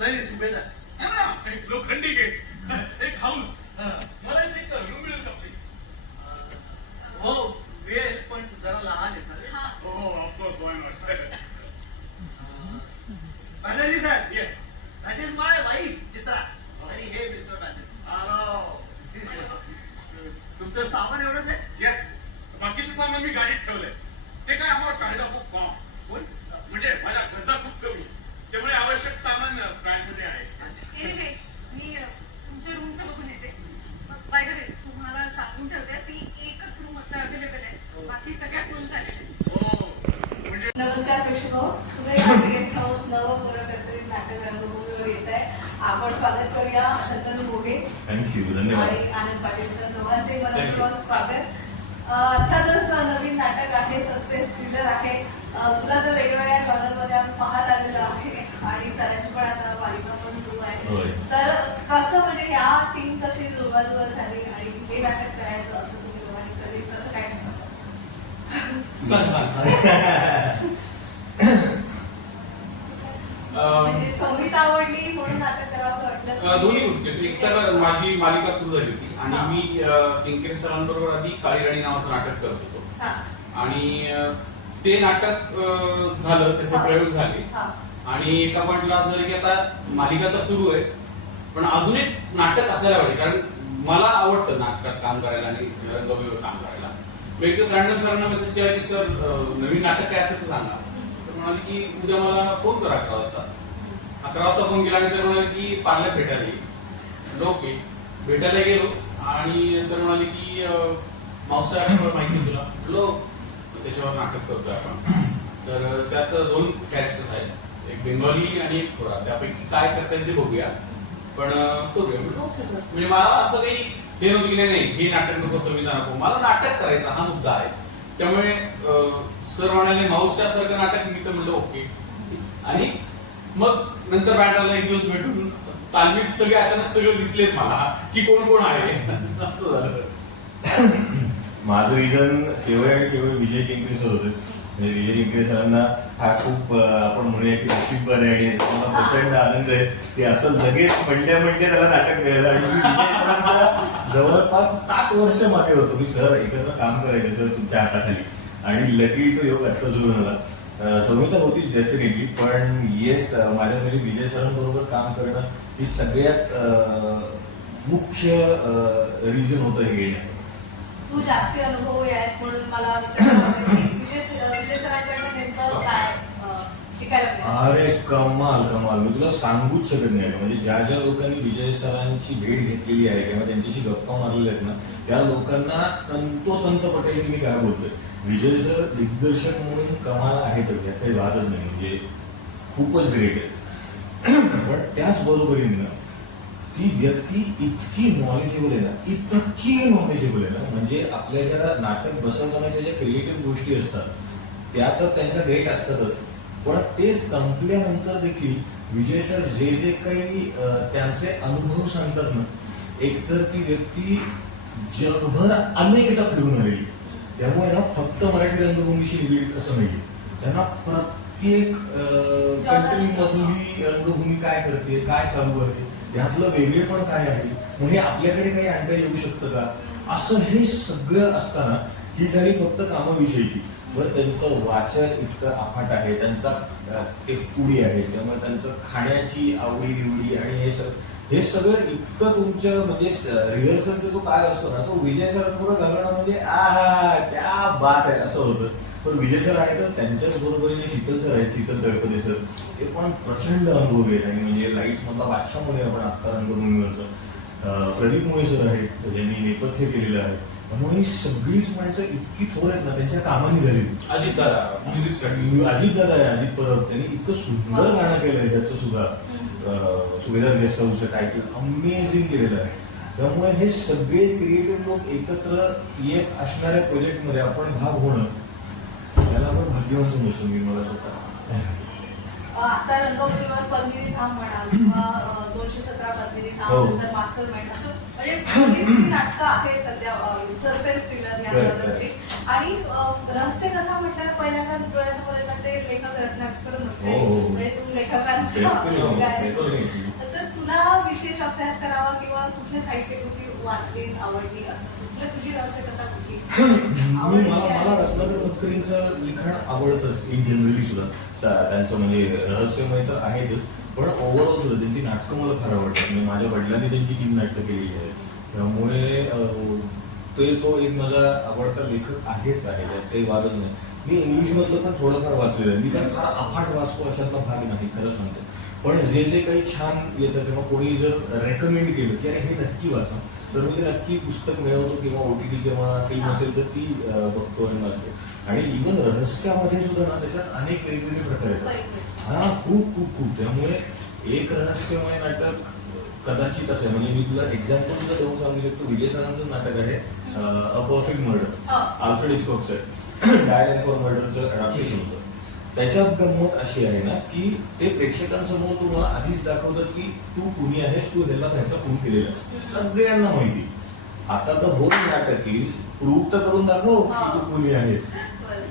नाही सुबेदार है ना, एक लोखंडी गेट, एक हाऊस. मला एक रूम मिळेल का प्लीज? हो मिळेल पण जरा लहान आहे सर. हो ऑफकोर्स, वाय नॉट. बॅनर्जी साहेब, yes. That is my wife Chitra आणि हे मिस्टर राजेश. तुमचं सामान एवढंच आहे? येस, बाकीचं सामान मी गाडीत ठेवलंय. ते काय आम्हाला काढायला खूप कॉम, म्हणजे माझ्या गरजा खूप कमी, त्यामुळे आवश्यक सामान फ्लॅटमध्ये आहे. एनिवे मी तुमच्या रूमचं बघून येते. बाय द वे तुम्हाला सांगून ठेवते ती एकच रूम आता अवेलेबल आहे, बाकी सगळ्या फुल झालेल्या. हो म्हणजे नमस्कार प्रेक्षको, सुरेखा गेस्ट हाऊस नवकर्तृत्व नाटक रंगभूमीवर येत आहे. आपण स्वागत करूया शंतनू मोघे थँक्यू, धन्यवाद. आणि आनंद पाटील सर दोघांचे मनपूर्वक स्वागत. अर्थातच नवीन नाटक आहे, सस्पेन्स थ्रिलर आहे. तुला तर वेगवेगळ्या जॉनरमध्ये आपण पाहत आलेलो आहे आणि सरांची पण आता मालिका पण सुरू आहे. तर कसं म्हणजे या टीम कशी जुळवाजुळव झाली आणि हे नाटक करायचं असं तुम्ही दोघांनी कधी कसं काय म्हणजे संगीत आवडली म्हणून नाटक करावं वाटलं? दोन्ही गोष्टी. एक तर माझी मालिका सुरू झाली होती आणि मी किंकेर सरांबरोबर आधी काळी राणी नावाचं नाटक करत होतो आणि ते नाटक झालं, त्याचे प्रयोग झाले आणि एका पॉइंटला असं झालं की आता मालिका तर सुरू आहे पण अजून एक नाटक असायला पाहिजे, कारण मला आवडतं नाटकात काम करायला आणि रंगभूमीवर काम करायला. मी एक दिवस रॅन्डम सरांना मेसेज केला की सर नवीन नाटक काय असेल तर सांगा. तर म्हणाले की उद्या मला फोन करा 11 वाजता. 11 वाजता फोन केला आणि सर म्हणाले की पार्ल्यात भेटायला येईल. ओके, भेटायला गेलो आणि सर म्हणाले की मावसाहेब माहिती तुला लो त्याच्यावर नाटक करतोय आपण. तर त्यात 2 कॅरेक्टर्स आहेत, एक बेंगॉली आणि एक थोडा. त्यापैकी काय करता ते बघूया पण करूया. म्हणजे ओके सर. म्हणजे मला असं काही हे नव्हतं की नाही हे नाटक नको, संविधान नको, मला नाटक करायचं हा मुद्दा आहे. त्यामुळे सर म्हणाले माऊसच्या सारखं नाटक. मी तर म्हणलं ओके. आणि मग नंतर बँडाला एक दिवस भेटून तालमीत सगळे अचानक सगळं दिसलेच मला की कोण कोण आहे असं झालं. माझं रिझन केवळ विजय केंकरे सर होते. विजय केंकरे सरांना हा खूप आपण म्हणूया की नशीबवान आहे आणि मला प्रचंड आनंद आहे की असं लगेच म्हणल्या त्याला नाटक मिळालं. आणि मी विजय सरांचा जवळपास 7 वर्ष मागे होतो. मी सर एकत्र काम करायचे सर तुमच्या हाताखाली आणि लकी तो योग आत्ता जुळून आला. संहिता होतीच डेफिनेटली, पण येस माझ्यासाठी विजय सरांबरोबर काम करणं ही सगळ्यात मुख्य रिझन होतं हे घेण्याचं. तू जास्ती अनुभव आहेस म्हणून मला विजय सरांकडनं नेमकं काय शिकायला मिळालं? अरे कमाल मी तुला सांगूच शकत नाही. म्हणजे ज्या लोकांनी विजय सरांची भेट घेतलेली आहे किंवा त्यांच्याशी गप्पा मारलेल्या आहेत ना, त्या लोकांना तंतोतंत पटेल की मी काय बोलतोय. विजय सर दिग्दर्शक म्हणून कमाल आहेतच, यात काही वादच नाही. म्हणजे खूपच ग्रेट आहे. पण त्याचबरोबरीनं ती व्यक्ती इतकी नॉलेजेबल आहे ना, इतकी नॉलेजेबल आहे ना. म्हणजे आपल्या ज्या नाटक बसवतानाच्या ज्या क्रिएटिव्ह गोष्टी असतात त्या तर त्यांच्या ग्रेट असतातच, पण ते संपल्यानंतर देखील विजय सर जे काही त्यांचे अनुभव सांगतात ना, एकतर ती व्यक्ती जगभर अनेकदा फिरून आलेली. त्यामुळे ना फक्त मराठी रंगभूमीशी निगडीत असं नाही, त्यांना प्रत्येक कंट्री मधली रंगभूमी काय करते, काय चालू आहे, यातलं वेगळेपण काय आहे, मग हे आपल्याकडे काही आणता येऊ शकतं का, असं हे सगळं असताना ही झाली फक्त कामाविषयीची. बरं, त्यांचं वाचन इतकं अफाट आहे, त्यांचा ते फूडी आहे, त्यामुळे त्यांचं खाण्याची आवडी निवडी आणि हे सगळं इतकं तुमच्या म्हणजे रिहर्सलचा जो काळ असतो ना, तो विजय सरांबरोबर घालवणं म्हणजे क्या बात आहे असं होतं. पण विजय सर आहेतच, त्यांच्याच बरोबरीने शीतल सर आहेत, शीतल तळपदे सर, ते पण प्रचंड अनुभव आहेत. आणि म्हणजे लाईट्स मधला बादशाह मध्ये आपण आत्ता रंगभूमीवरचं प्रदीप मोहे सर आहेत ज्यांनी नेपथ्य केलेलं आहे. त्यामुळे ही सगळीच माणसं इतकी थोर आहेत ना, त्यांच्या कामाने झाली. अजित दादा म्युझिकसाठी, अजित दादा आहे, अजित परब, त्यांनी इतकं सुंदर गाणं केलंय त्याचं सुद्धा. सुभेदार गेस्ट हाऊसचं टायटल अमेझिंग केलेलं आहे. त्यामुळे हे सगळे क्रिएटिव्ह लोक एकत्र येत असणाऱ्या प्रोजेक्टमध्ये आपण भाग होणं, त्याला आपण भाग्यवान समजतो मी, मला स्वतः. आता रंगभूमीवर पद्मिनी धाम म्हणाल किंवा 217 पद्मिनी धाम, नंतर मास्टर माइंड, असं म्हणजे नाटकं आहेत सध्या सस्पेन्स थ्रिलर या प्रकारची. आणि रहस्य कथा म्हटल्यावर पहिल्यांदा डोळ्यासमोर येतात ते लेखक रत्नाकर म्हटले. म्हणजे तुम्ही लेखकांचं तर तुला विशेष अभ्यास करावा किंवा कुठल्या साहित्य कृती वाचलीस आवडली असं कुठल्या तुझी रहस्यकथा कुठली मला रत्नाकर मतकरींचं लिखाण आवडतं इन जनरली सुद्धा. त्यांचं म्हणजे रहस्यमय तर आहेच, पण ओव्हरऑल सुद्धा त्यांची नाटकं मला फार आवडतात. म्हणजे माझ्या वडिलांनी त्यांची 3 नाटकं केलेली आहेत, त्यामुळे तो एक माझा आवडता लेखक आहेच आहे, त्यात काही वादच नाही. मी इंग्लिशमधलं पण थोडंफार वाचलेलं आहे. मी काय फार अफाट वाचतो अशातला भाग नाही, खरं सांगतो. पण जे काही छान येतं तेव्हा कोणी जर रेकमेंड केलं की अरे हे नक्की वाचा, तर मी ते नक्की पुस्तक मिळवतो किंवा OTT किंवा फिल्म असेल तर ती बघतो आणि वाचतो. आणि इव्हन रहस्यामध्ये सुद्धा ना त्याच्यात अनेक वेगवेगळे प्रकार येतात. हा खूप खूप खूप. त्यामुळे एक रहस्यमय नाटक कदाचित असं म्हणजे मी तुला एक्झाम्पल सुद्धा देऊन सांगू शकतो. विजय सरांचं नाटक आहे अ परफेक्ट मर्डर, आल्फ्रेड हिचकॉकचं डायल फॉर मर्डरचं अडॅप्टेशन होतं. त्याच्यात गंमत अशी आहे ना की ते प्रेक्षकांसमोर तुम्हाला आधीच दाखवतात की तू कुणी आहेस, तू ह्याला ह्याचा खून केलेला सगळ्यांना माहिती. आता तर होत नाटक की प्रूव्ह तर करून दाखव की तू कुणी आहेस.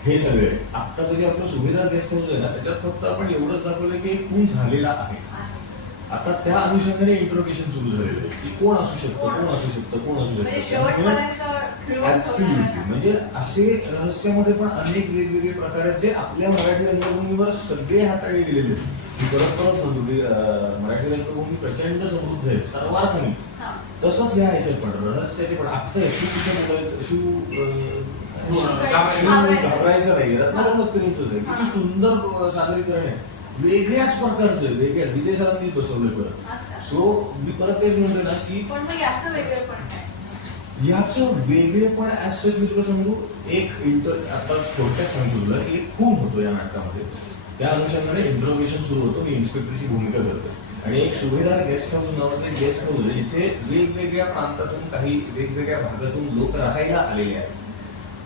हे सगळे आत्ताचं जे आपलं सुभेदार गेस्ट हाऊस आहे ना त्याच्यात फक्त आपण एवढंच दाखवलं की एक खून झालेला आहे. आता त्या अनुषंगाने इंट्रोगेशन सुरू झालेलं आहे की कोण असू शकतं, कोण असू शकतं, कोण असू शकतं. ऍब्सोल्युटली. म्हणजे असे रहस्यामध्ये पण अनेक वेगवेगळे प्रकार आहेत जे आपल्या मराठी रंगभूमीवर सगळे हाताळले गेलेले आहेत. मी परत म्हणतो की मराठी रंगभूमी प्रचंड समृद्ध आहे सर्वार्थानेच. तसंच ह्या ह्याच्यात पण रहस्याचे पण आता घाबरायचं नाही. रत्नाकर मतकरींचंच आहे, किती सुंदर सादरीकरण आहे, वेगळ्याच प्रकारचं, वेगळ्या विजय सरांनी बसवलं परत. सो मी परत तेच म्हणतोय ना की याचं वेगळेपण ऍज सच मी तुला सांगू एक आता थोडक्यात सांगतो तुला की एक खून होतो या नाटकामध्ये. त्या अनुषंगाने इंट्रोगेशन सुरू होतो. मी इन्स्पेक्टरची भूमिका करतो आणि एक सुभेदार गेस्ट हाऊस नावाचं एक गेस्ट हाऊस आहे जिथे वेगवेगळ्या प्रांतातून काही वेगवेगळ्या भागातून लोक राहायला आलेले आहेत.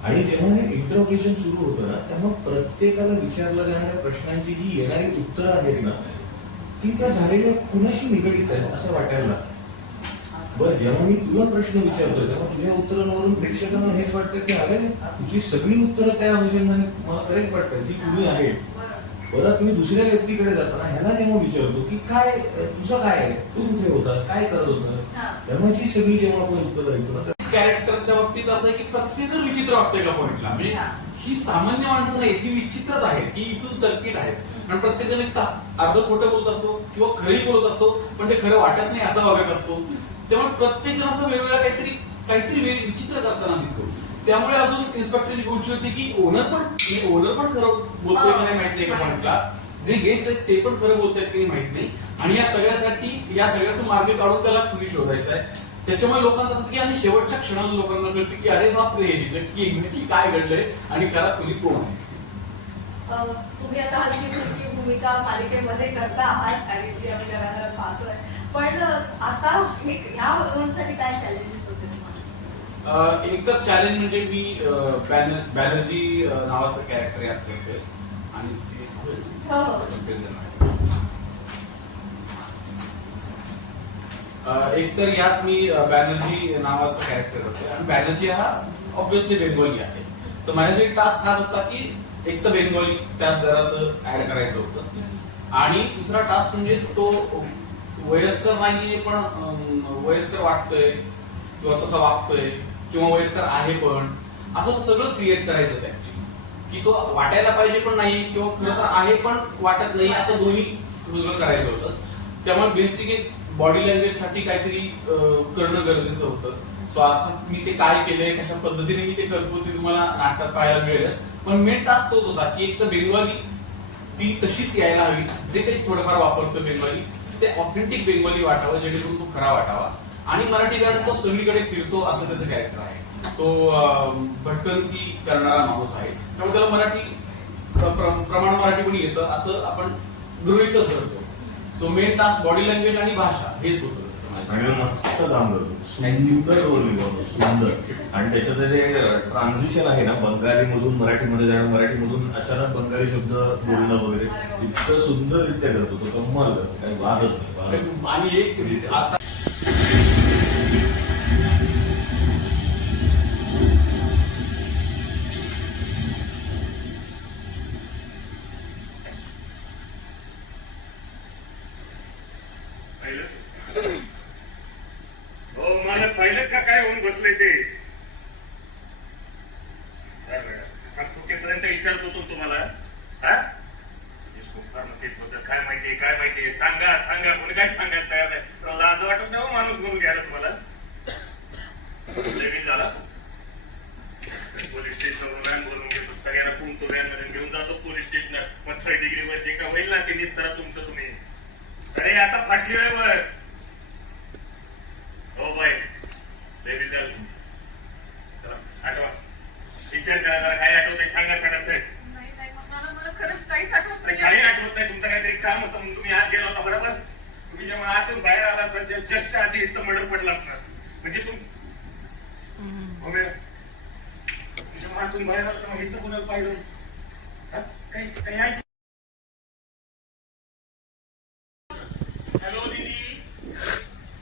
आणि जेव्हा हे इंट्रोगेशन सुरू होतं ना तेव्हा प्रत्येकाला विचारल्या जाणाऱ्या प्रश्नांची जी येणारी उत्तरं आहेत ना ती त्या झालेल्या खुनाशी निगडीत आहेत असं वाटायला लागतं. बरं, जेव्हा मी तुला प्रश्न विचारतोय तेव्हा तुझ्या उत्तरांवरून प्रेक्षकांना हेच वाटतं की अरे तुझी सगळी उत्तरं त्या अनुषंगाने मला करेक्ट वाटतं की तुम्ही आहे. परत मी दुसऱ्या व्यक्तीकडे जाताना ह्याला जेव्हा विचारतो की काय तुझं काय आहे, तू कुठे होतास, काय करत होतं, तेव्हाची सगळी जेव्हा आपण उत्तर ऐकतो कॅरेक्टरच्या बाबतीत असं आहे की प्रत्येक जण विचित्र वाटतंय का पॉइंटला. म्हणजे ही सामान्य माणसं नाही, ही विचित्रच आहेत, ही इथून सर्किट आहेत. आणि प्रत्येक जण एक अर्ध खोटं बोलत असतो किंवा खरी बोलत असतो पण ते खरं वाटत नाही असं वागत असतो. त्यामुळे प्रत्येक जण असं वेगवेगळा काहीतरी विचित्र करताना दिसतो. त्यामुळे अजून इन्स्पेक्टरची गोष्ट होती की ओनर पण खरं बोलतोय की नाही माहित नाही का पॉइंटला, जे गेस्ट आहेत ते पण खरं बोलतायत की माहित नाही. आणि या सगळ्यातून मार्ग काढून त्याला कुणी शोधायचं आहे. त्याच्यामुळे लोकांचं असं की आणि शेवटच्या क्षणाला लोकांना कळतं की अरे बापरे नक्की एक्झॅक्टली काय घडलंय आणि त्याला कुणी कोण आहे. तुम्ही आता हलकी भूमिका मालिकेमध्ये करता आहात आणि ती आम्ही घराघरात पाहतोय. पण आता ह्या रोलसाठी काय चॅलेंजेस होते तुम्हाला? एक तर चॅलेंज म्हणजे मी बॅनर्जी नावाचं कॅरेक्टर यात करतोय आणि एक तर यात मी बॅनर्जी नावाचं कॅरेक्टर करतोय आणि बॅनर्जी हा ऑब्व्हियसली बेंगॉली आहे. तर माझ्यासाठी टास्क हाच होता की एक तर बेंगॉली त्यात जरासं ऍड करायचं होतं आणि दुसरा टास्क म्हणजे तो वयस्कर नाहीये पण वयस्कर वाटतोय किंवा तसा वागतोय किंवा वयस्कर आहे पण असं सगळं क्रिएट करायचं होतं ऍक्च्युली की तो वाटायला पाहिजे पण नाही किंवा खरं तर आहे पण वाटत नाही असं दोन्ही सगळं करायचं होतं. त्यामुळे बेसिकली बॉडी लँग्वेज साठी काहीतरी करणं गरजेचं होतं. सो अर्थात मी ते काय केलंय कशा पद्धतीने मी ते करतो ते तुम्हाला नाटकात पाहायला मिळेलच. पण मेन टास्क तोच होता की एक तर बेंगॉली ती तशीच यायला हवी, जे काही थोडंफार वापरतो बेंगॉली ते ऑथेंटिक बेंगॉली वाटावं जेणेकरून तो खरा वाटावा. आणि मराठी कारण तो सगळीकडे फिरतो असं त्याचं कॅरेक्टर आहे. तो भटकंती करणारा माणूस आहे त्यामुळे त्याला मराठी प्रमाण मराठीपणी येतं असं आपण गृहीतच धरतो. So main task body language आणि भाषा हेच होतं. आणि मस्त काम करतो, सुंदर रोल निभावतो, सुंदर. आणि त्याच्यात जे ट्रान्झिशन आहे ना बंगाली मधून मराठीमध्ये जाणं, मराठीमधून अचानक बंगाली शब्द बोलणं वगैरे इतकं सुंदररित्या करतो तो, कमाल करतो, काही वादच नाही. आणि एक आता पाहिलं हो मला पाहिलं का काय होऊन बसले ते सुटेपर्यंत विचारत होतो तुम्हाला बद्दल काय माहितीये सांगा सांगा कोणी काय सांगायला तयार नाही लाज वाटत नाही माणूस म्हणून घ्यायला तुम्हाला नवीन झाला पोलीस स्टेशनवरून व्हॅन बोलून घेतो सगळ्यांना पुंतो व्हॅन मध्ये घेऊन जातो पोलीस स्टेशन मग 3rd डिग्रीवर जे का होईल ना ते निस्तारा तुमचं तुम्ही अरे आता फाटली आहे वर हो बाय बेबी चला आठवा विचार करा जरा काय आठवत सांगा सगळ्याच नाही नाही मला खरंच काहीच आठवत नाही. काही आठवत नाही तुमचं काहीतरी काम होतं म्हणून तुम्ही आत गेला होता बरोबर तुम्ही जेव्हा आतून बाहेर आला असता जस्ट आधी इथं मर्डर पडला असणार म्हणजे हो मॅडम जेव्हा आतून बाहेर आला तेव्हा इथं कोणाला पाहिलं काही काही आहे हॅलो दीदी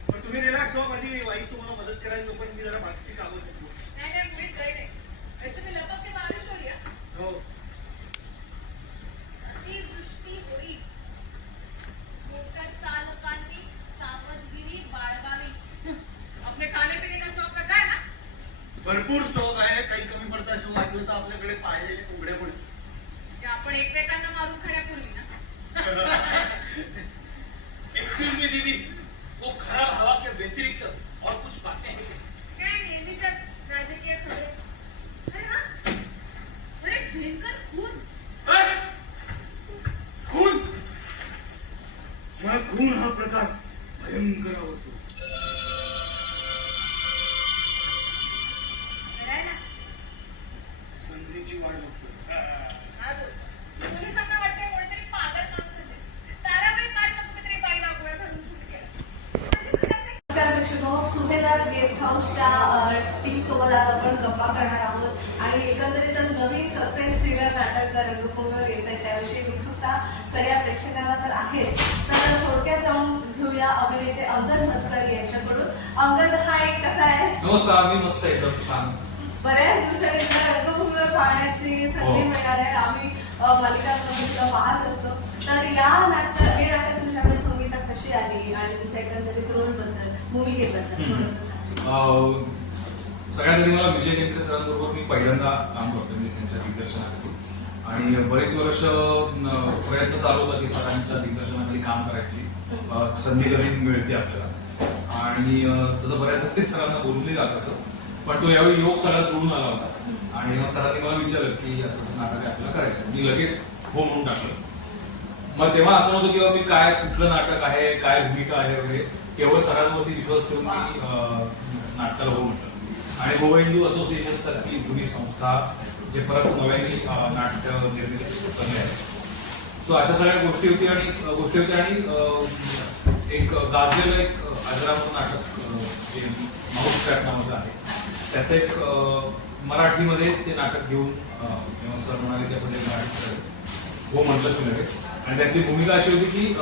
पण तुम्ही रिलॅक्स हो माझी वाईफ तुम्हाला मदत करायला नको मी जरा बाकीची कामं शिकलो नाही प्लीज नाही ऐसे मी लपक के बारिश हो रही है हो अतिवृष्टी होईल मोटर चालकांनी सावधगिरी बाळगावी. अपने खाने पीने का शौक रखा है ना भरपूर स्टॉक आहे काही कमी पडतं असं वाटलं तर आपल्याकडे पाहिजे उघडे पण की आपण एकमेकांना मारून खाण्यापूर्वी ना एक्सक्यूज मी दीदी वो खराब हवा के व्यतिरिक्त और कुछ बातें हैं क्या? काय नेहमीच्याच राजकीय खबरी अरे हा अरे भयंकर खून खून मला खून हा प्रकार भयंकर आवडतो करायला संधीची वाट बघतो हा बोल पोलिसांना वाटते कोणीतरी पागल माणूस असेल ताराबाई पार्क कुठेतरी बाईला गोळ्या घालून खून केला. नमस्कार प्रेक्षको, सुभेदार गेस्ट हाऊसच्या टीम सोबत आज आपण गप्पा करणार आहोत आणि एकंदरीतच नवीन सस्पेन्स थ्रिलर नाटक रंगभूमीवर येत आहे त्याविषयी उत्सुकता सगळ्या प्रेक्षकांना तर आहेच. तर थोडक्यात जाऊन घेऊया अभिनेते अंगद मस्कर यांच्याकडून. अंगद हाय, कसा आहेस? नमस्कार, मी मस्त एकदम छान. बऱ्याच दिवसांनी तुला रंगभूमीवर पाहण्याची संधी मिळणार आहे. आम्ही मालिकांमध्ये तुला पाहत असतो. तर हे नाटक तुझ्याकडे संगीता कशी आली आणि तुझ्या एकंदरीत रोल बद्दल भूमिकेबद्दल थोडंसं सांगशील? सगळ्यात आधी मला विजय केंद्रे सरांबरोबर मी पहिल्यांदा काम करतो मी त्यांच्या दिग्दर्शनाखाली आणि बरेच वर्ष प्रयत्न चालू होता की सरांच्या दिग्दर्शनाखाली काम करायची संधी कधी मिळते आपल्याला आणि तसं बऱ्याच सरांना बोलूनही जात होतं पण तो यावेळी योग सगळा जुळून आला होता आणि मग सरांनी मला विचारलं की असं नाटक आपल्याला करायचं मी लगेच हो म्हणून टाकलं. मग तेव्हा असं नव्हतं की मी काय कुठलं नाटक आहे काय भूमिका आहे वगैरे केवळ सरांवरती विश्वास ठेवून मी नाटकाला हो म्हटलं आणि गोवा हिंदू असोसिएशन सारखी जुनी संस्था जे परत नव्याने नाट्य निर्मिती करणे आहे सो अशा सगळ्या गोष्टी होत्या आणि एक गाजलेलं एक अजरामर नाटक माऊस ट्रॅप नावाचं आहे त्याचं एक मराठीमध्ये ते नाटक घेऊन जेव्हा सर म्हणाले की आपण ते नाटक हो म्हटलं सुनेले आणि त्यातली भूमिका अशी होती की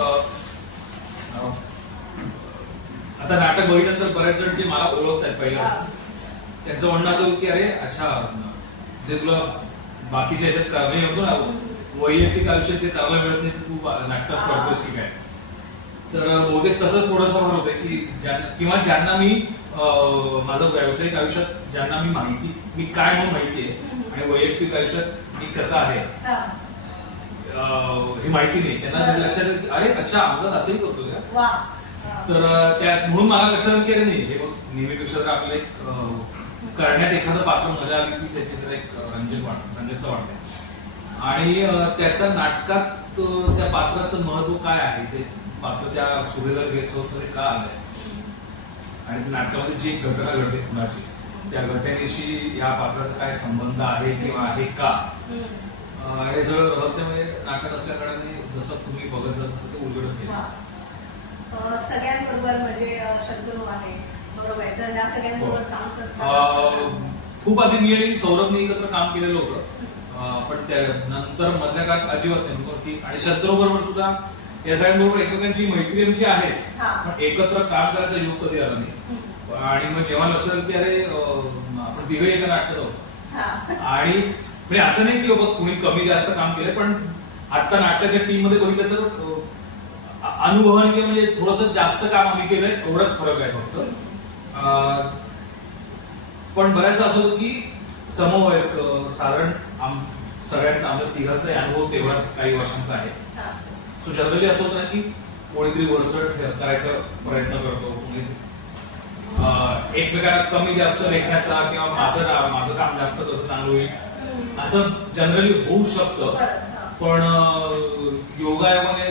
आता नाटक बघितल्यानंतर बऱ्याच जण जे मला ओळखत आहेत पहिल्यापासून त्यांचं म्हणणं असं होतं की अरे अच्छा जे तुला बाकीच्या ह्याच्यात करणे होतो ना वैयक्तिक आयुष्यात जे करायला मिळत नाही तू नाटकात करतोस की काय तर बहुतेक तसंच थोडंसं होत आहे की किंवा ज्यांना मी माझं व्यावसायिक आयुष्यात ज्यांना मी काय म्हणून माहिती आहे आणि वैयक्तिक आयुष्यात मी कसं आहे हे माहिती नाही त्यांना लक्षात येतं की अरे अच्छा अंगद असंही करतो का तर त्यात म्हणून मला लक्षात केलं नाही हे बघ नेहमीपेक्षा जर आपलं एक करण्यात एखादं पात्र मजा आली की त्याची जरा एक रंजकता वाटते आणि त्याच्या नाटकात त्या पात्राचं महत्व काय आहे ते पात्र त्या सुभेदार गेस्ट हाऊस मध्ये का आलंय आणि त्या नाटकामध्ये जी घटना घडते कुणाची त्या घटनेशी या पात्राचा काय संबंध आहे किंवा आहे का हे सगळं रहस्यमय नाटक असल्या कारणाने जसं तुम्ही बघत जात तसं ते उलगडत येईल. सगळ्यांबरोबर म्हणजे शत्रू आहे बरोबर आहे तर या सगळ्यांबरोबर काम करतात खूप आधी मी आणि सौरभने एकत्र काम केलेलं होतं पण त्यानंतर मधल्या काळात अजिबात नाही आणि शत्रू बरोबर सुद्धा या सगळ्यांबरोबर एकमेकांची मैत्री आमची आहेच पण एकत्र काम करायचा योग कधी आला नाही आणि मग जेव्हा लक्षात आलं की अरे आपण तिघे एका नाटकात आहोत आणि म्हणजे असं नाही की बाबा कुणी कमी जास्त काम केलंय पण आता नाटकाच्या टीम मध्ये बघितलं तर अनुभवाने म्हणजे थोडंसं जास्त काम आम्ही केलंय एवढाच फरक आहे फक्त. पण बऱ्याचदा असं होतं की समवयस्क साधारण सगळ्यांचा आमच्या तिघांचा अनुभव तेव्हाच काही वर्षांचा आहे. सो जनरली असं होतं ना की कोणीतरी वरचढ करायचा प्रयत्न करतो, कोणी एकमेकांना कमी जास्त लेखण्याचा किंवा माझं काम जास्त कसं चांगलं होईल असं जनरली होऊ शकतं. पण योगायोगाने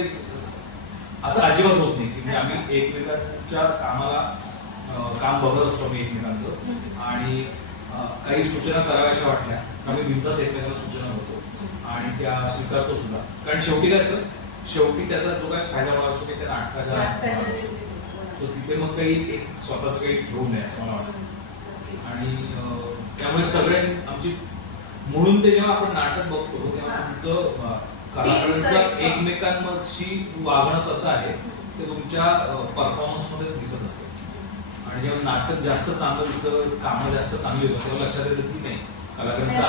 असं अजिबात होत नाही की आम्ही एकमेकांच्या कामाला काम बघत असतो आम्ही एकमेकांचं, आणि काही सूचना कराव्याशा वाटल्या आम्ही बिनधास्त एकमेकांना सूचना होतो आणि त्या स्वीकारतो सुद्धा. कारण शेवटी काय असतं, शेवटी त्याचा जो काय फायदा मला असतो की त्या नाटकाचा, सो तिथे मग काही एक स्वतःच काही घेऊ नये असं मला वाटतं. आणि त्यामुळे सगळे आमची म्हणून ते जेव्हा आपण नाटक बघतो तेव्हा तुमचं कलाकारांचं एकमेकांशी वागणं कसं आहे ते तुमच्या परफॉर्मन्स मध्ये दिसत असतं. आणि जेव्हा नाटक जास्त चांगलं दिसतं, कामं जास्त चांगली होतं, तेव्हा लक्षात येतं की नाही कलाकारांचा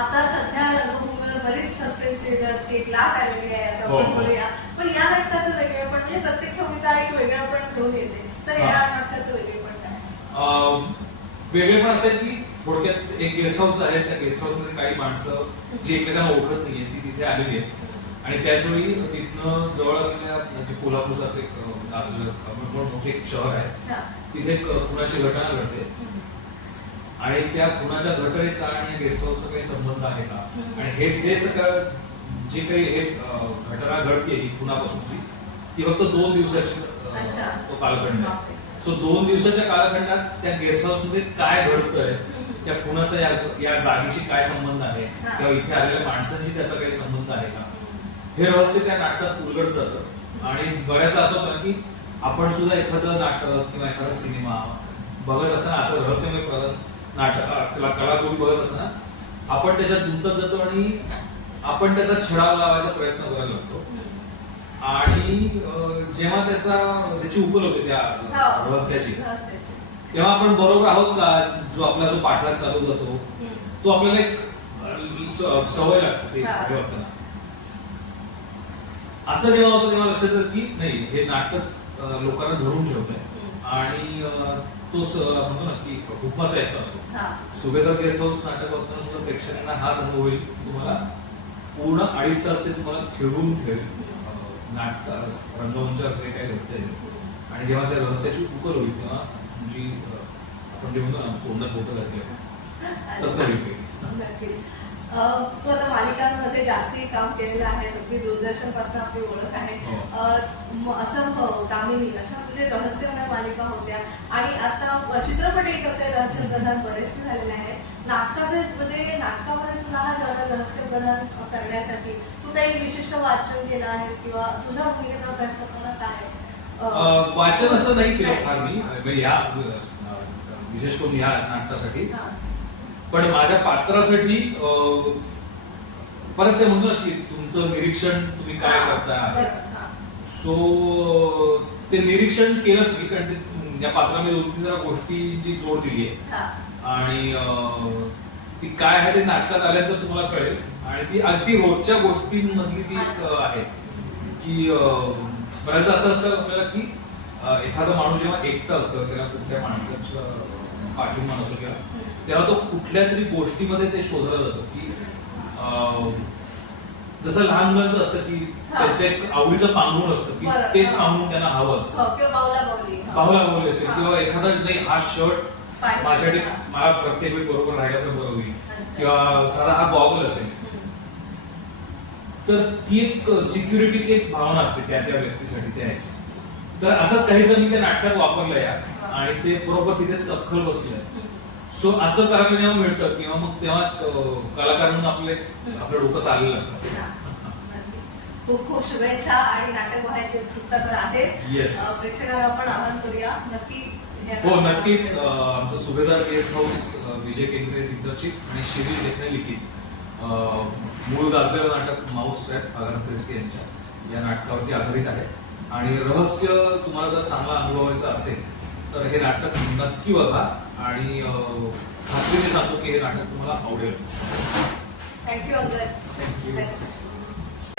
आता सध्या रंगभूमीवर बरीच सस्पेन्स थ्रिलरची एक लाट आलेली आहे असं आपण बोलूया. पण या नाटकाचं वेगळं पण म्हणजे प्रत्येक संहिता एक वेगळं पण घेऊन येते, तर या नाटकाचं वेगळेपण काय? वेगळेपण असं आहे की थोडक्यात एक गेस्ट हाऊस आहे, त्या गेस्ट हाऊस मध्ये काही माणसं जी एकमेकांना ओळखत नाहीये ती तिथे आलेली आहेत, आणि त्याचवेळी तिथनं जवळ असलेल्या कोल्हापूर सारखे मोठे एक शहर आहे, तिथे खुनाची घटना घडते आणि त्या खुनाच्या घटनेचा आणि गेस्ट हाऊसचा काही संबंध आहे का, आणि हे जे सगळं जे काही हे घटना घडते ही खुनापासूनची ती फक्त 2 दिवसाची तो कालखंड आहे. सो 2 दिवसाच्या कालखंडात त्या गेस्ट हाऊस मध्ये काय घडतंय, त्या खुनाचा या जागेशी काय संबंध आहे किंवा इथे आलेल्या माणसांशी त्याचा काही संबंध आहे का, हे रहस्य त्या नाटकात उलगडत जातं. आणि बऱ्याचदा असं होतं की आपण सुद्धा एखादं नाटक किंवा एखादा सिनेमा बघत असताना असं रहस्यमय नाटक कलाकृती बघत असताना आपण त्याच्यात गुंतत जातो आणि आपण त्याचा छडा लावायचा प्रयत्न करायला लागतो. आणि जेव्हा त्याची उकल होते त्या रहस्याची, तेव्हा आपण बरोबर आहोत का, जो आपला जो पाठलाग चालू जातो तो आपल्याला एक सवय लागते ते असं जेव्हा होतं तेव्हा लक्षात येतं की नाही हे नाटक लोकांना धरून ठेवतंय आणि तो म्हणतो ना की खूपच ऐकत असतो. सुभेदार गेस्ट हाऊस नाटक बघताना सुद्धा प्रेक्षकांना हाच अनुभव होईल, तुम्हाला पूर्ण 2.5 तास ते तुम्हाला खेळून नाटक रंगमंचावर जे काही घडतंय आणि जेव्हा त्या रहस्याची उकल होईल तेव्हा तुमची आपण जे म्हणतो ना तोंडात बोटं घातली तसं होईल. तू आता मालिकांमध्ये जास्ती काम केलेलं आहे, अगदी दूरदर्शन पासून आपली ओळख आहे. असं कामिनी अशा म्हणजे रहस्यमय मालिका होत्या आणि आता चित्रपट एक असे रहस्यप्रधान बरेचसे झालेले आहेत. नाटकामध्ये तुला हा जॉनर रहस्यप्रधान करण्यासाठी तू काही विशिष्ट वाचन केलं आहेस किंवा तुझ्या भूमिकेचा अभ्यास करताना काय? वाचन असं नाही केलं फार मी या विशेष करून या नाटकासाठी, पण माझ्या पात्रासाठी परत ते म्हणतो की तुमचं निरीक्षण तुम्ही काय करताय, सो ते निरीक्षण केलंच मी, कारण या पात्रामध्ये 2-3 गोष्टींची जोड दिली आहे आणि ती काय आहे ते नाटकात आल्यानंतर तुम्हाला कळेल. आणि ती अगदी रोजच्या गोष्टींमधली ती आहे की बऱ्याचदा असं असतं आपल्याला की एखादा माणूस जेव्हा एकटा असतं त्याला कुठल्या माणसाच्या पाठिंबा नसतो किंवा तेव्हा तो कुठल्या तरी गोष्टीमध्ये ते शोधलं जातं की जसं लहान मुलांचं असतं की त्यांचं एक आवडीचं पांघरूण असतं की तेच पांघरूण त्यांना हवं असतं, बाहुला बाहुली असेल किंवा एखादा नाही हा शर्ट माझ्यासाठी मला प्रत्येक वेळी बरोबर राहिला तर बरं होईल किंवा साधा हा गॉगल असेल, तर ती एक सिक्युरिटीची एक भावना असते त्या व्यक्तीसाठी त्या ह्याची. तर असंच काही जण मी त्या नाटकात वापरलं या आणि ते बरोबर तिथे चपखल बसलंय. सो असं करायला जेव्हा मिळतं किंवा मग तेव्हा कलाकार म्हणून आपलं डोकं चाललेलं असतं. खूप खूप शुभेच्छा आणि नाटक बघायची उत्सुकता तर आहे. प्रेक्षकांना आपण आवाहन करूया नक्कीच. हो नक्कीच. आमचं सुभेदार गेस्ट हाऊस विजय केंद्रे दिग्दर्शित आणि शिरीष देखणे लिखित मूळ गाजलेलं नाटक माऊस ट्रॅप आगार त्रेसी यांच्या या नाटकावरती आधारित आहे आणि रहस्य तुम्हाला जर चांगला अनुभवायचा असेल तर हे नाटक नक्की बघा आणि खात्रीने सांगतो की हे नाटक तुम्हाला आवडेल. थँक्यू. थँक्यू.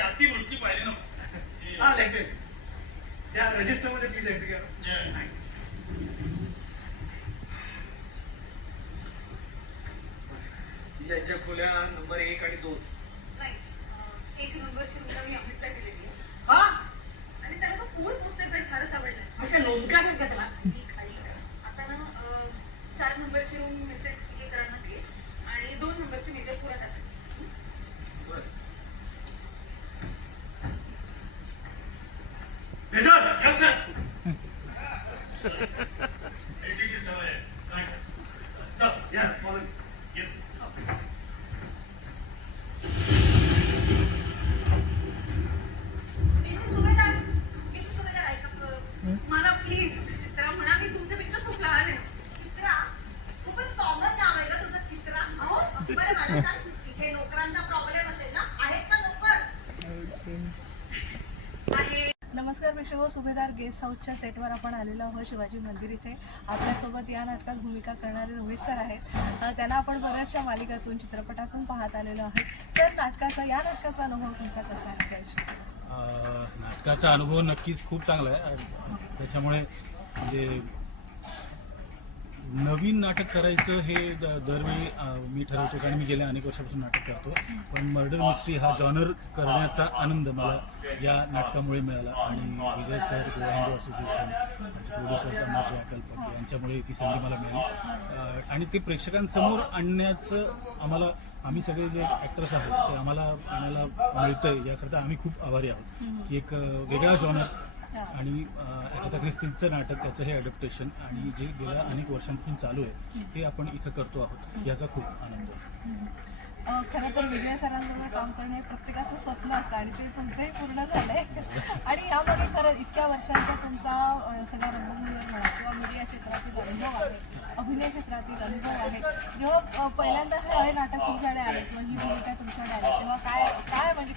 अतिवृष्टी हा लेखन त्या रजिस्टर मध्ये प्लीज एंट्री करा. यांच्या खोल्या नंबर 1 आणि 2. नाही 1 नंबरची मुलं मी अमितला दिलेली आहे हा आणि त्याला तो पूर्ण पुस्तक पण फारच आवडलं. मग काय नोंद का नाही का त्याला? मी खाली आता ना 4 नंबरची रूम मिसेस चिकेकरांना दिली आणि 2 नंबरची मेजर पुरा जातात. Major Yes, sir. एटीची सवय आहे. काय करणार? चल, या मला ये. मिसेस सुभेदार ऐका मला प्लीज चित्रा म्हणा मी तुमच्यापेक्षा खूप लहान आहे. चित्रा खूपच कॉमन नाव आहे का तुझं चित्रा. अहो बरं मला सांग इथे नोकरांचा प्रॉब्लेम असेल ना, आहेत का नोकर? आहे नमस्कार प्रेक्षक, सुभेदार गेस्ट हाऊसच्या सेटवर आपण आलेलो आहोत शिवाजी मंदिर इथे. आपल्यासोबत या नाटकात भूमिका करणारे रोहित सर आहेत. त्यांना आपण बऱ्याचशा मालिकातून चित्रपटातून पाहत आलेलो आहोत. सर या नाटकाचा अनुभव तुमचा कसा आहे त्याविषयी? नाटकाचा अनुभव नक्कीच खूप चांगला आहे. त्याच्यामुळे म्हणजे नवीन नाटक करायचं हे दरवेळी मी ठरवतोच आणि मी गेल्या अनेक वर्षापासून नाटक करतो. पण मर्डर मिस्ट्री हा जॉनर करण्याचा आनंद मला या नाटकामुळे मिळाला आणि Vijay sir, Goa Hindu association, producer समाज कल्पक यांच्यामुळे ती संधी मला मिळाली आणि ते प्रेक्षकांसमोर आणण्याचं आम्ही सगळे जे ॲक्टर्स आहोत ते आम्हाला आणायला मिळतं याकरता आम्ही खूप आभारी आहोत की एक वेगळा जॉनर आणि अगाथा ख्रिस्तीचं नाटक त्याचं हे अडॅप्टेशन आणि जे गेल्या अनेक वर्षांपासून चालू आहे ते आपण इथं करतो आहोत याचा खूप आनंद आहे. खरं तर विजय सरांबरोबर काम करणे हे प्रत्येकाचं स्वप्न असतं आणि ते तुमचंही पूर्ण झालंय. आणि यामध्ये खरं इतक्या वर्षांचा तुमचा सगळा रंगभूमीवर म्हणा किंवा मीडिया क्षेत्रातील अनुभव आहे, अभिनय क्षेत्रातील अनुभव आहे. जेव्हा पहिल्यांदा हे नाटक तुमच्याकडे आले किंवा ही भूमिका तुमच्याकडे आली तेव्हा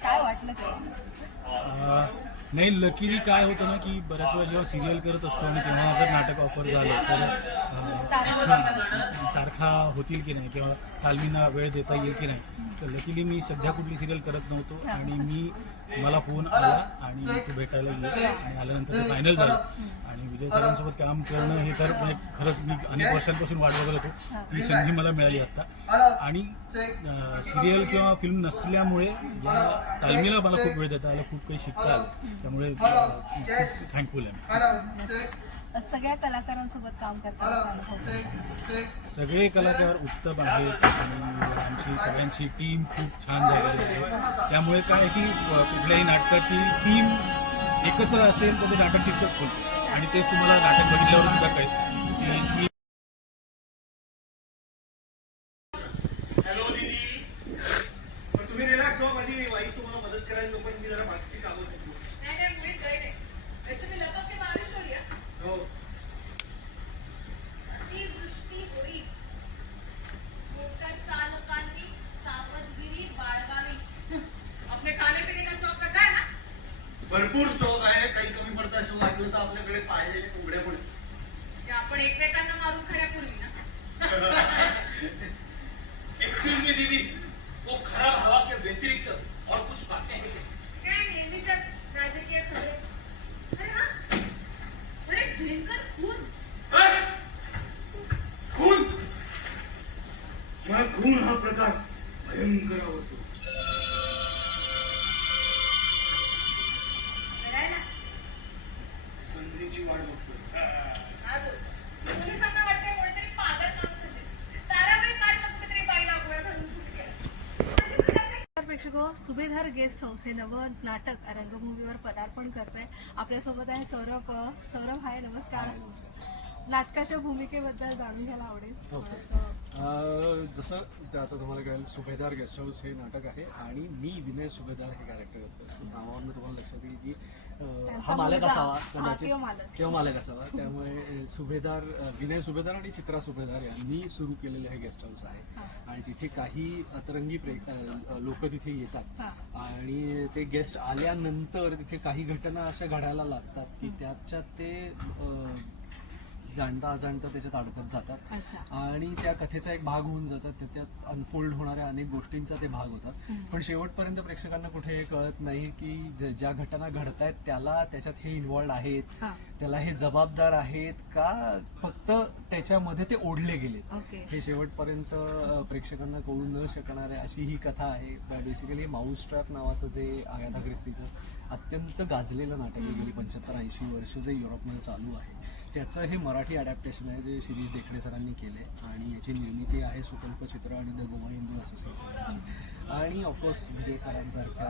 काय वाटलं तेव्हा? नाही, लकीली काय होतं ना की बऱ्याच वेळा जेव्हा सिरियल करत असतो आणि तेव्हा जर नाटक ऑफर झालं तर तारखा होतील की नाही किंवा तालमींना वेळ देता येईल की नाही. तर लकीली मी सध्या कुठली सिरियल करत नव्हतो आणि मला फोन आला आणि तू भेटायला ये आणि आल्यानंतर ते फायनल झालं. आणि विजय सरांसोबत काम करणं हे तर म्हणजे खरंच मी अनेक वर्षांपासून वाट बघत होतो. ती संधी मला मिळाली आत्ता आणि सिरियल किंवा फिल्म नसल्यामुळे या तालमीला मला खूप वेळ देता आला, खूप काही शिकता आलं. त्यामुळे खूप थँकफुल आहे. सगळ्या कलाकारांसोबत काम करताना सगळे कलाकार उत्तम आहेत आणि आमची सगळ्यांची टीम खूप छान झालेली आहे. त्यामुळे काय आहे की कुठल्याही नाटकाची टीम एकत्र असेल तर ते नाटक तितकंच खोलतं आणि तेच तुम्हाला नाटक बघितल्यावर सुद्धा कळेल की हॅलो दीदी, पण तुम्ही रिलॅक्स व्हा. माझी वाईफ तुम्हाला मदत करायला तोपर्यंत मी जरा बाकीची कामं शिकलो. नाही मुळीच गैर आहे. वैसे मी लगभग ते महाराष्ट्र आहे. हो अतिवृष्टी होईल मोटर चालकांनी सावधगिरी बाळगावी. आपले खाने पिणे का शौक रखा है ना? भरपूर स्टॉक आहे. काही कमी पडतं असं वाटलं तर आपल्याकडे पाहिलेले कोंबड्या पण आहेत. ते आपण एकमेकांना मारून खाण्यापूर्वी ना. एक्सक्यूज मी दीदी, वो खराब हवा के व्यतिरिक्त और कुछ बातें हैं क्या? काय नेहमीच्याच राजकीय खबरी. अरे हा अरे भयंकर खून. काय? खून? मला खून हा प्रकार भयंकर आवडतो. करायला संधीची वाट बघतोय. काय बोलतो? पोलिसांना वाटते कोणीतरी पागल माणूस असेल. ताराबाई पाटला कुठेतरी बाईला गोळ्या घालून फुट केला. प्रेक्षको, सुभेदार गेस्ट हाऊस हे नवं नाटक रंगभूमीवर पदार्पण करतंय. आपल्यासोबत आहे सौरभ. हाय, नमस्कार. नाटकाच्या भूमिकेबद्दल जाणून घ्यायला आवडेल थोडंसं. जसं ते आता तुम्हाला कळेल, सुभेदार गेस्ट हाऊस हे नाटक आहे आणि मी विनय सुभेदार हे कॅरेक्टर करतो. नावावरून तुम्हाला लक्षात येईल की हा मालक असावा कदाचित किंवा मालक असावा. त्यामुळे विनय सुभेदार आणि चित्रा सुभेदार यांनी सुरू केलेले हे गेस्ट हाऊस आहे आणि तिथे काही अतरंगी लोक तिथे येतात आणि ते गेस्ट आल्यानंतर तिथे काही घटना अशा घडायला लागतात की त्याच्यात ते जाणता अजाणता त्याच्यात अडकत जातात अच्छा. आणि त्या कथेचा एक भाग होऊन जातात, त्याच्यात अनफोल्ड होणाऱ्या अनेक गोष्टींचा ते भाग होतात. पण शेवटपर्यंत प्रेक्षकांना कुठे हे कळत नाही की ज्या घटना घडतायत त्याला त्याच्यात हे इन्व्हॉल्ड आहेत, हा. त्याला हे जबाबदार आहेत का फक्त त्याच्यामध्ये ते ओढले गेलेत. ओके. हे शेवटपर्यंत प्रेक्षकांना कळू न शकणारे अशी ही कथा आहे. बेसिकली माऊस ट्रॅप नावाचं जे आगाथा ख्रिस्तीचं अत्यंत गाजलेलं नाटक आहे, गेली 75-80 वर्ष जे युरोपमध्ये चालू आहे, त्याचं हे मराठी अडॅप्टेशन आहे जे शिरीष देखणे सरांनी केले आणि याची निर्मिती आहे सुकल्पचित्र आणि द गोवा हिंदू असोसिएशनची आणि ऑफकोर्स विजय सरांसारख्या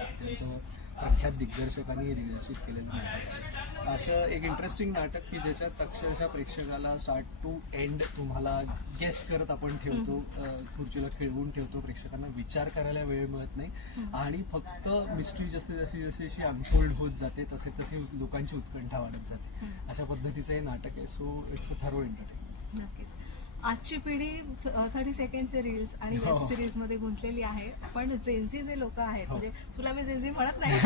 अत्यंत प्रख्यात दिग्दर्शकांनी हे दिग्दर्शित केलेलं नाटक आहे. असं एक इंटरेस्टिंग नाटक की ज्याच्यात अक्षरशः प्रेक्षकाला स्टार्ट टू एंड तुम्हाला गेस करत आपण ठेवतो, खुर्चीला खेळवून ठेवतो, प्रेक्षकांना विचार करायला वेळ मिळत नाही आणि फक्त मिस्ट्री जशी अनफोल्ड होत जाते तसे तसे लोकांची उत्कंठा वाढत जाते. अशा पद्धतीचं हे नाटक आहे. So it's a thorough entertain. नक्कीच. आजची पिढी 30 सेकंडचे रील्स आणि वेब सिरीज मध्ये गुंतलेली आहे, पण जेन्झी जे लोक आहेत, म्हणजे तुला मी जेन्झी म्हणत नाही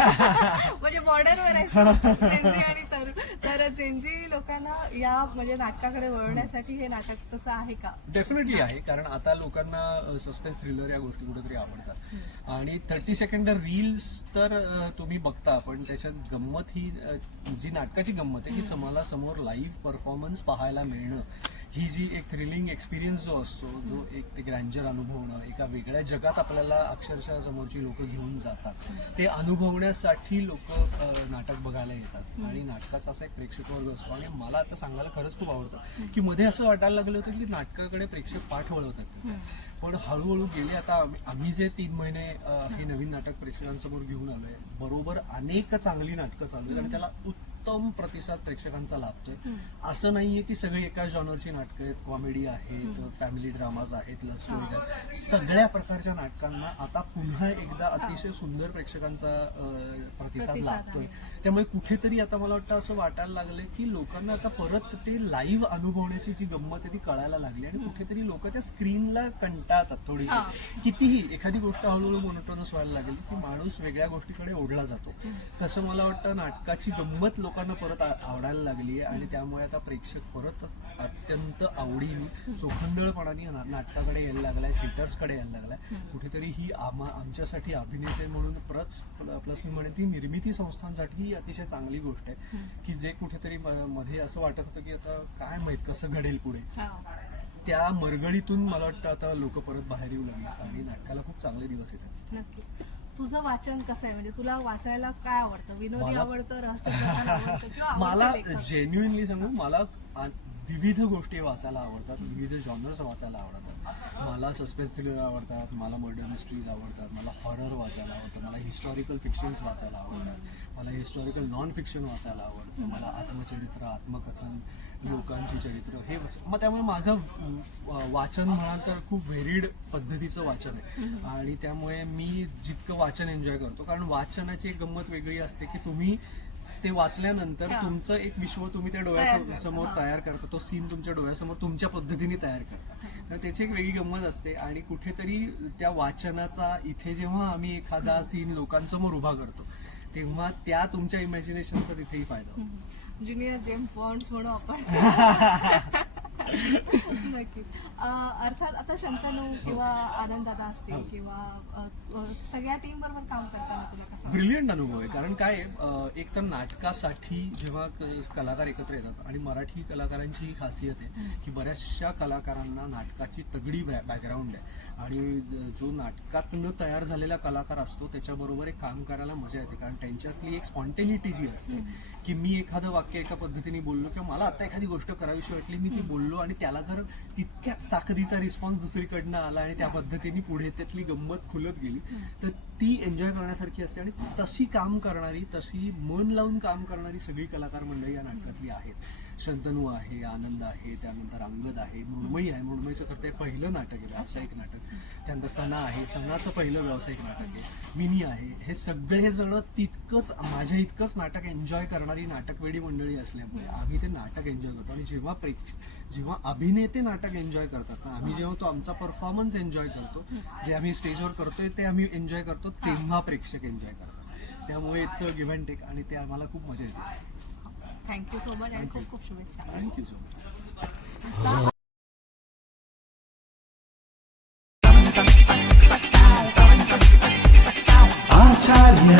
म्हणजे बॉर्डरवर आहे जेन्झी आणि तरुण, तर जेन्झी लोकांना या म्हणजे नाटकाकडे वळवण्यासाठी हे नाटक तसं आहे का? डेफिनेटली आहे, कारण आता लोकांना सस्पेन्स थ्रिलर या गोष्टी कुठेतरी आवडतात आणि 30 सेकंड रील्स तर तुम्ही बघता, पण त्याच्यात गंमत ही जी नाटकाची गंमत आहे की मला समोर लाईव्ह परफॉर्मन्स पाहायला मिळणं, ही जी एक थ्रिलिंग एक्सपिरियन्स जो असतो, जो एक ते ग्रँजर अनुभवणं, एका वेगळ्या जगात आपल्याला अक्षरशः समोरची लोक घेऊन जातात, ते अनुभवण्यासाठी लोक नाटक बघायला येतात आणि नाटकाचा असा एक प्रेक्षक वर्ग असतो. आणि मला आता सांगायला खरंच खूप आवडतं की मध्ये असं वाटायला लागलं होतं की नाटकाकडे प्रेक्षक पाठ वळवतात, पण हळूहळू गेले आता आम्ही जे 3 महिने हे नवीन नाटक प्रेक्षकांसमोर घेऊन आलोय, बरोबर अनेक चांगली नाटकं चालू आहेत आणि त्याला उत्तम प्रतिसाद प्रेक्षकांचा लाभतोय. असं नाहीये की सगळी एका जॉनरची नाटकं आहेत, कॉमेडी आहेत, फॅमिली ड्रामाज आहेत, लव्ह स्टोरीज आहेत, सगळ्या प्रकारच्या नाटकांना आता पुन्हा एकदा अतिशय सुंदर प्रेक्षकांचा प्रतिसाद लाभतोय. त्यामुळे कुठेतरी आता मला वाटतं असं वाटायला लागलंय की लोकांना आता परत ते लाईव्ह अनुभवण्याची जी गंमत आहे ती कळायला लागली आणि कुठेतरी लोक त्या स्क्रीनला कंटाळतात थोडीशी. कितीही एखादी गोष्ट हळूहळू मोनोटोनस व्हायला लागली की माणूस वेगळ्या गोष्टीकडे ओढला जातो. तसं मला वाटतं नाटकाची गंमत लोकांना परत आवडायला लागली आहे आणि त्यामुळे आता प्रेक्षक परत अत्यंत आवडीने चोखंदळपणाने नाटकाकडे यायला लागलाय, थिएटर्सकडे यायला लागलाय. कुठेतरी ही आमच्यासाठी अभिनेते म्हणून प्लस मी म्हणेन ती निर्मिती संस्थांसाठी ही अतिशय चांगली गोष्ट आहे की जे कुठेतरी मध्ये असं वाटत होतं की आता काय माहित कसं घडेल पुढे, त्या मरगळीतून मला वाटतं आता लोक परत बाहेर येऊ लागतात आणि नाटकाला खूप चांगले दिवस येतात. नक्कीच. तुझं वाचन कसं आहे, म्हणजे तुला वाचायला काय आवडतं? विनोदी आवडतं, रहस्यकथा आवडतं किंवा मला आवडतं लेखक? जेन्युइनली सांगू, मला विविध गोष्टी वाचायला आवडतात, विविध जॉनर्स वाचायला आवडतात. मला सस्पेन्स थ्रिलर आवडतात, मला मर्डर मिस्ट्रीज आवडतात, मला हॉरर वाचायला आवडतं, मला हिस्टॉरिकल फिक्शन्स वाचायला आवडतात, मला हिस्टॉरिकल नॉन फिक्शन वाचायला आवडतं, मला आत्मचरित्र, आत्मकथन, लोकांची चरित्र हे मग त्यामुळे माझं वाचन म्हणाल तर खूप व्हेरिड पद्धतीचं वाचन आहे आणि त्यामुळे मी जितकं वाचन एन्जॉय करतो, कारण वाचनाची एक गंमत वेगळी असते की तुम्ही ते वाचल्यानंतर तुमचं एक विश्व तुम्ही त्या डोळ्यासमोर तयार करता, तो सीन तुमच्या डोळ्यासमोर तुमच्या पद्धतीने तयार करता, तर त्याची एक वेगळी गंमत असते. आणि कुठेतरी त्या वाचनाचा इथे जेव्हा आम्ही एखादा सीन लोकांसमोर उभा करतो तेव्हा त्या तुमच्या इमॅजिनेशनचा तिथेही फायदा होतो. ज्युनियर जेम्स बॉन्ड्स म्हणू आपण. नक्कीच. अर्थात आता शंतनू किंवा आनंद दादा असतील किंवा सगळ्या टीम बरोबर काम करताना तुला कसं? ब्रिलियंट अनुभव आहे, कारण काय एक तर नाटकासाठी जेव्हा कलाकार एकत्र येतात आणि मराठी कलाकारांची ही खासियत आहे की बऱ्याचशा कलाकारांना नाटकाची तगडी बॅकग्राऊंड आहे आणि जो नाटकातनं तयार झालेला कलाकार असतो त्याच्याबरोबर एक काम करायला मजा येते, कारण त्यांच्यातली एक स्पॉन्टेनिटी जी असते की मी एखादं वाक्य एका पद्धतीने बोललो किंवा मला आता एखादी गोष्ट करावीशी वाटली, मी ती बोललो आणि त्याला जर तितक्याच ताकदीचा रिस्पॉन्स दुसरीकडनं आला आणि त्या पद्धतीने पुढे त्यातली गंमत खुलत गेली तर ती एन्जॉय करण्यासारखी असते. आणि तशी काम करणारी, तशी मन लावून काम करणारी सगळी कलाकार मंडळी या नाटकातली आहेत. शंतनू आहे, आनंद आहे, त्यानंतर अंगद आहे, मृण्मयी आहे, मृण्मयीचं खरं पहिलं नाटक आहे, व्यावसायिक नाटक. त्यानंतर सना आहे, सनाचं पहिलं व्यावसायिक नाटक आहे, मिनी आहे. हे सगळे जण तितकंच माझ्या इतकंच नाटक एन्जॉय करणारी नाटकवेडी मंडळी असल्यामुळे आम्ही ते नाटक एन्जॉय करतो. आणि जेव्हा अभिनेते नाटक एन्जॉय करतात ना, आम्ही जेव्हा तो आमचा परफॉर्मन्स एन्जॉय करतो, जे आम्ही स्टेजवर करतोय ते आम्ही एन्जॉय करतो, तेव्हा प्रेक्षक एन्जॉय करतात. त्यामुळे it's a give and take आणि ते आम्हाला खूप मजा येते. थँक्यू सो मच आणि खूप खूप शुभेच्छा. Thank you so much. आचार्य